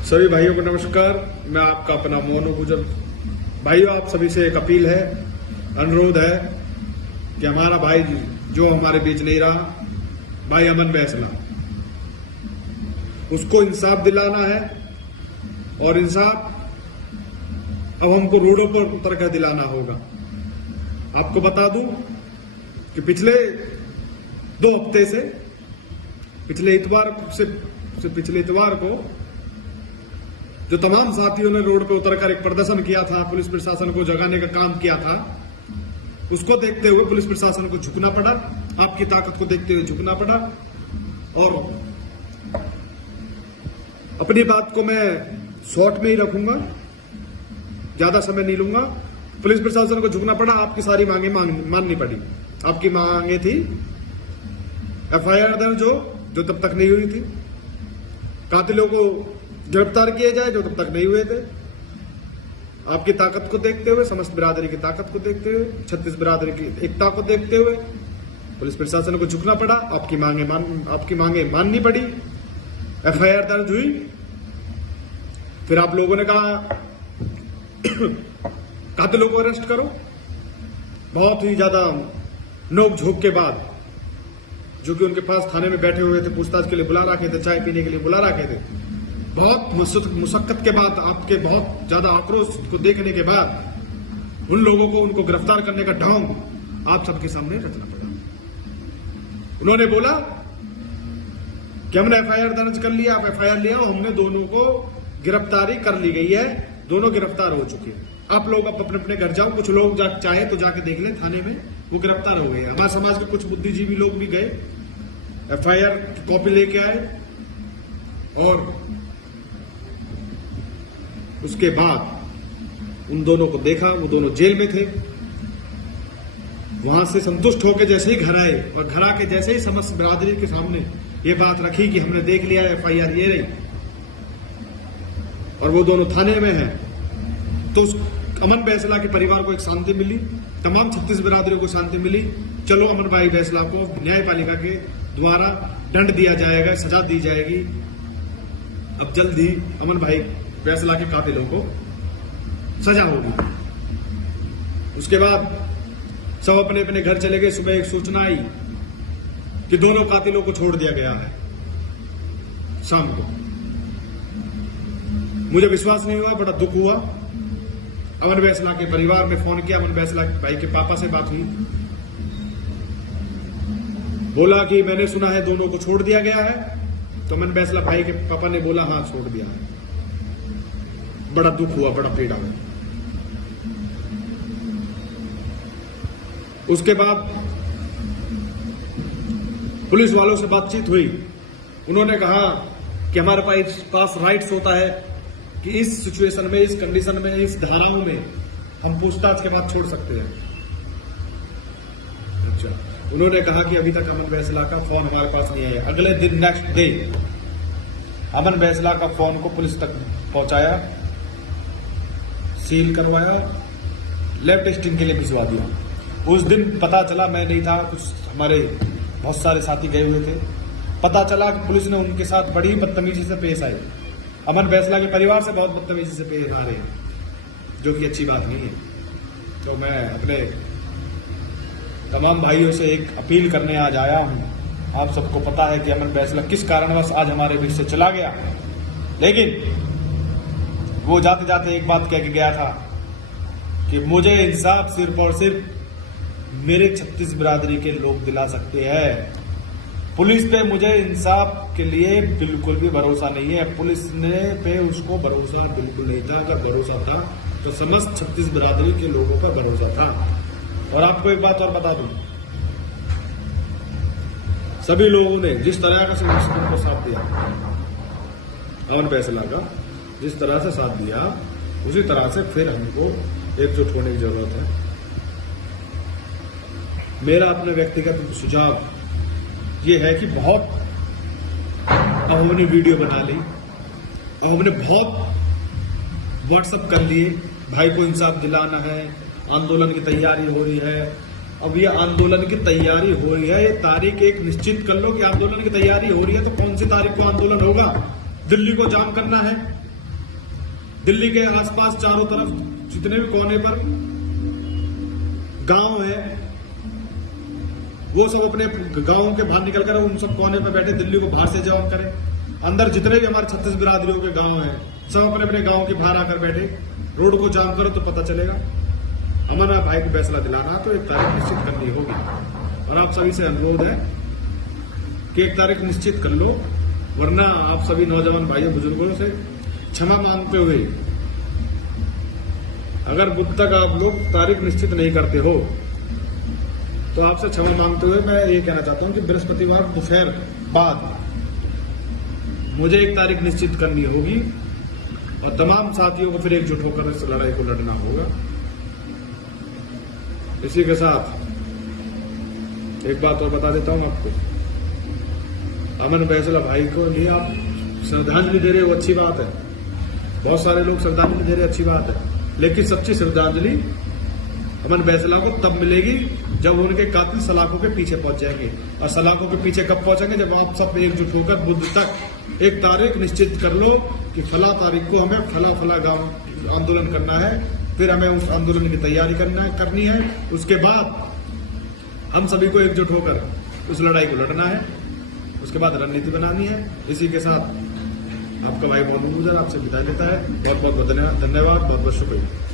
सभी भाइयों को नमस्कार। मैं आपका अपना मोनू गुजर। भाइयों, आप सभी से एक अपील है, अनुरोध है कि हमारा भाई जो हमारे बीच नहीं रहा, भाई अमन बैसला, उसको इंसाफ दिलाना है। और इंसाफ अब हमको रोडों पर उतर कर दिलाना होगा। आपको बता दूं कि पिछले 2 हफ्ते से पिछले इतवार को जो तमाम साथियों ने रोड पे उतरकर एक प्रदर्शन किया था, पुलिस प्रशासन को जगाने का काम किया था, उसको देखते हुए पुलिस प्रशासन को झुकना पड़ा। आपकी ताकत को देखते हुए झुकना पड़ा। और अपनी बात को मैं शॉर्ट में ही रखूंगा, ज्यादा समय नहीं लूंगा। पुलिस प्रशासन को झुकना पड़ा, आपकी सारी मांगे माननी पड़ी। आपकी मांगे थी एफआईआर दर्ज हो, जो तब तक नहीं हुई थी, कातिलों को गिरफ्तार किए जाए, जो तब तक नहीं हुए थे। आपकी ताकत को देखते हुए, समस्त बिरादरी की ताकत को देखते हुए, 36 बिरादरी की एकता को देखते हुए पुलिस प्रशासन को झुकना पड़ा। आपकी मांगे माननी पड़ी। एफआईआर दर्ज हुई। फिर आप लोगों ने कहा कातिलों को अरेस्ट करो। बहुत ही ज्यादा नोक झोंक के बाद, जो कि उनके पास थाने में बैठे हुए थे, पूछताछ के लिए बुला रखे थे, चाय पीने के लिए बुला रखे थे, बहुत मुशक्कत के बाद, आपके बहुत ज्यादा आक्रोश को देखने के बाद उन लोगों को, उनको गिरफ्तार करने का ढोंग आप सबके सामने रखना पड़ा। उन्होंने बोला कि हमने एफआईआर दर्ज कर लिया, आप एफआईआर लिया, हमने दोनों को गिरफ्तारी कर ली गई है, दोनों गिरफ्तार हो चुके हैं। आप लोग अब अपने अपने घर जाओ। कुछ लोग चाहे तो जाके देख ले, थाने में वो गिरफ्तार हो गए। हमारे समाज के कुछ बुद्धिजीवी लोग भी गए, एफआईआर की कॉपी लेके आए, और उसके बाद उन दोनों को देखा। वो दोनों जेल में थे। वहां से संतुष्ट होकर जैसे ही घर आए, और घर आके जैसे ही समस्त बिरादरी के सामने ये बात रखी कि हमने देख लिया, एफआईआर ये रही, और वो दोनों थाने में हैं, तो उस अमन बैसला के परिवार को एक शांति मिली, तमाम 36 बिरादरियों को शांति मिली। चलो, अमन भाई बैसला को न्यायपालिका के द्वारा दंड दिया जाएगा, सजा दी जाएगी। अब जल्द ही अमन भाई बैसला के कातिलों को सजा होगी। उसके बाद सब अपने अपने घर चले गए। सुबह एक सूचना आई कि दोनों कातिलों को छोड़ दिया गया है। शाम को मुझे विश्वास नहीं हुआ, बड़ा दुख हुआ। अमन बैसला के परिवार में फोन किया, अमन बैसला भाई के पापा से बात हुई। बोला कि मैंने सुना है दोनों को छोड़ दिया गया है। तो अमन बैसला भाई के पापा ने बोला हाँ, छोड़ दिया है। बड़ा दुख हुआ, बड़ा पीड़ा हुआ। उसके बाद पुलिस वालों से बातचीत हुई। उन्होंने कहा कि हमारे पास राइट्स होता है कि इस सिचुएशन में, इस कंडीशन में, इस धाराओं में हम पूछताछ के बाद छोड़ सकते हैं। अच्छा, उन्होंने कहा कि अभी तक अमन बैसला का फोन हमारे पास नहीं आया। अगले दिन, नेक्स्ट डे, अमन बैसला का फोन को पुलिस तक पहुंचाया, सील करवाया, लैब टेस्टिंग के लिए भिजवा दिया। उस दिन पता चला, मैं नहीं था, कुछ हमारे बहुत सारे साथी गए हुए थे, पता चला कि पुलिस ने उनके साथ बड़ी बदतमीजी से पेश आई। अमन बैसला के परिवार से बहुत बदतमीजी से पेश आ रहे हैं, जो कि अच्छी बात नहीं है। तो मैं अपने तमाम भाइयों से एक अपील करने आज आया हूं। आप सबको पता है कि अमन बैसला किस कारणवश आज हमारे बीच से चला गया, लेकिन वो जाते जाते एक बात कह के गया था कि मुझे इंसाफ सिर्फ और सिर्फ मेरे 36 बिरादरी के लोग दिला सकते हैं। पुलिस पे मुझे इंसाफ के लिए बिल्कुल भी भरोसा नहीं है। पुलिस ने पे उसको भरोसा बिल्कुल नहीं था। अगर भरोसा था तो समस्त 36 बिरादरी के लोगों का भरोसा था। और आपको एक बात और बता दूं, सभी लोगों ने जिस तरह का को साथ दिया, अमन बैसला का जिस तरह से साथ दिया, उसी तरह से फिर हमको एकजुट होने की जरूरत है। मेरा अपने व्यक्तिगत सुझाव ये है कि बहुत अब हमने वीडियो बना ली, अब हमने बहुत व्हाट्सएप कर लिए, भाई को इंसाफ दिलाना है, आंदोलन की तैयारी हो रही है। अब ये आंदोलन की तैयारी हो रही है, ये तारीख एक निश्चित कर लो कि आंदोलन की तैयारी हो रही है, तो कौन सी तारीख को आंदोलन होगा? दिल्ली को जाम करना है, दिल्ली के आसपास चारों तरफ जितने भी कोने पर गांव है, वो सब अपने गांवों के बाहर निकलकर उन सब कोने पर बैठे दिल्ली को बाहर से जाम करें। अंदर जितने भी हमारे 36 बिरादरियों के गांव हैं, सब अपने अपने गांव के बाहर आकर बैठे, रोड को जाम करो तो पता चलेगा। अमरनाथ भाई को फैसला दिलाना तो एक तारीख निश्चित करनी होगी, और आप सभी से अनुरोध है कि एक तारीख निश्चित कर लो, वरना आप सभी नौजवान भाइयों बुजुर्गों से क्षमा मांगते हुए, अगर बुध तक आप लोग तारीख निश्चित नहीं करते हो तो आपसे क्षमा मांगते हुए मैं ये कहना चाहता हूं कि बृहस्पतिवार दोपहर बाद मुझे एक तारीख निश्चित करनी होगी, और तमाम साथियों को फिर एकजुट होकर इस लड़ाई को लड़ना होगा। इसी के साथ एक बात और बता देता हूं आपको, अमन फैसला भाई को लिए आप श्रद्धांजलि दे रहे हो, अच्छी बात है, बहुत सारे लोग श्रद्धांजलि दे रहे, अच्छी बात है, लेकिन सच्ची श्रद्धांजलि अमन फैसला को तब मिलेगी जब उनके कातिल सलाखों के पीछे पहुंच जाएंगे। और सलाखों के पीछे कब पहुंचेंगे? जब आप सब एकजुट होकर बुध तक एक तारीख निश्चित कर लो कि फला तारीख को हमें फला फला गांव आंदोलन करना है, फिर हमें उस आंदोलन की तैयारी करनी है। उसके बाद हम सभी को एकजुट होकर उस लड़ाई को लड़ना है, उसके बाद रणनीति बनानी है। इसी के साथ आपका भाई मोहम्मद गुजर आपसे विदाई लेता है। बहुत बहुत धन्यवाद, बहुत बहुत शुक्रिया।